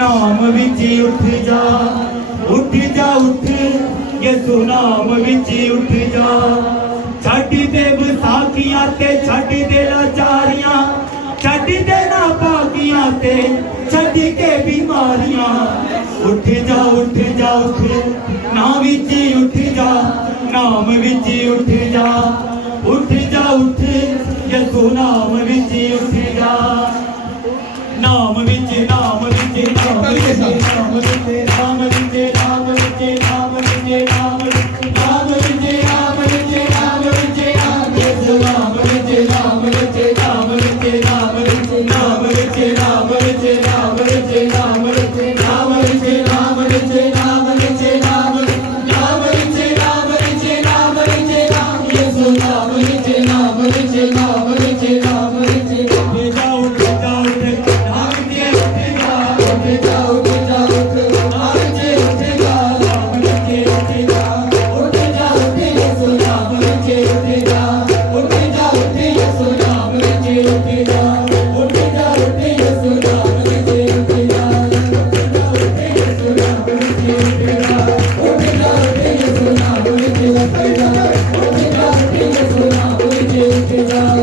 नाम विच उठ जा उठ जा उठ यसु नाम विच उठ जा छड्ड दे विसाखियां ते छड्ड दे लाचारियां छड्ड दे ना पाकियां ते छड्ड के बीमारियां उठ जा उठ नाम विच उठ जा नाम विच उठ जा उठ यसु नाम विच उठ जा नाम विच नाम विच नाम विच नाम विच नाम विच नाम विच नाम विच नाम विच नाम विच नाम विच नाम विच नाम यसु नाम विच नाम विच नाम विच नाम विच नाम विच नाम विच नाम विच नाम विच नाम विच नाम विच नाम विच नाम नाम विच नाम विच नाम विच नाम यसु नाम विच नाम विच नाम विच नाम विच जाओ जाओ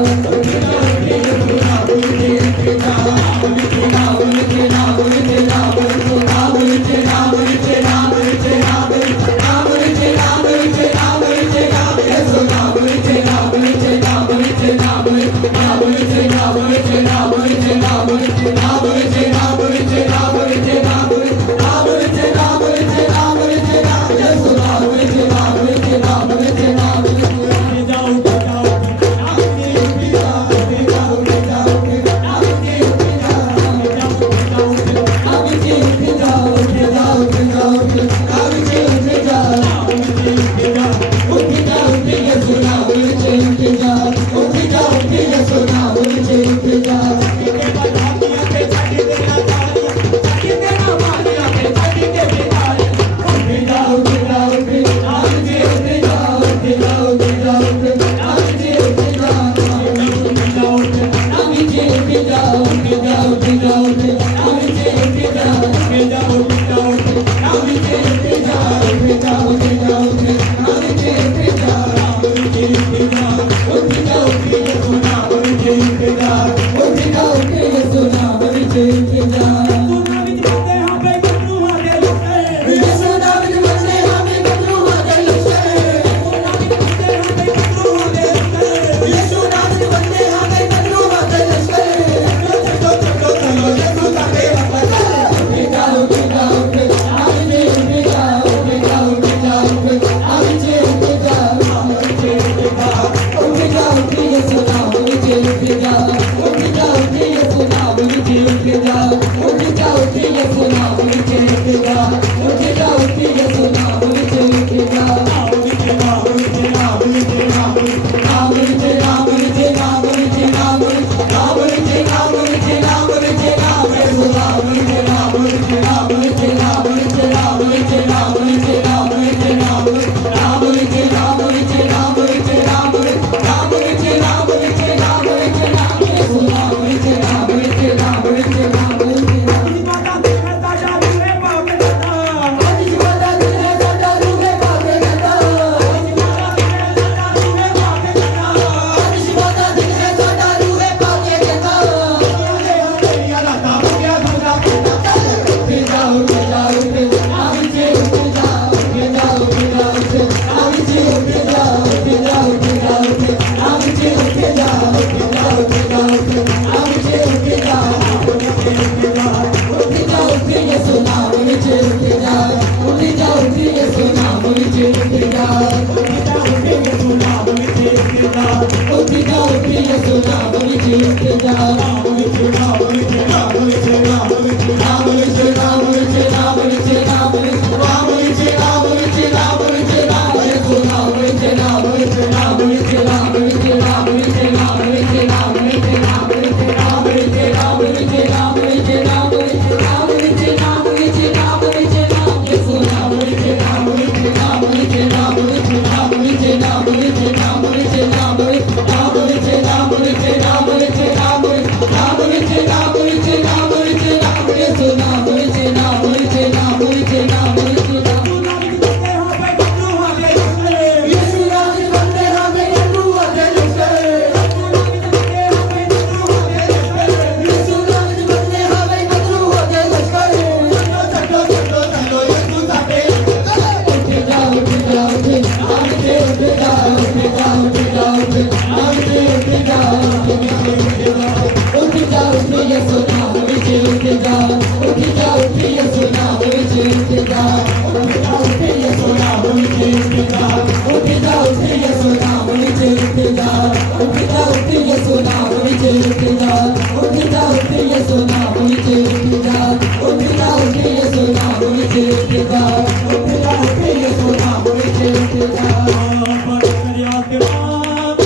ਯਿਸੂ ਨਾਮ ਵਿੱਚ ਉੱਠ ਜਾ, ਉੱਠ ਜਾ ਉੱਠ ਯਿਸੂ ਨਾਮ ਵਿੱਚ ਉੱਠ ਜਾ, ਉੱਠ ਜਾ ਉੱਠ ਯਿਸੂ ਨਾਮ ਵਿੱਚ ਉੱਠ ਜਾ, ਉੱਠ ਜਾ ਉੱਠ ਯਿਸੂ ਨਾਮ ਵਿੱਚ ਉੱਠ ਜਾ।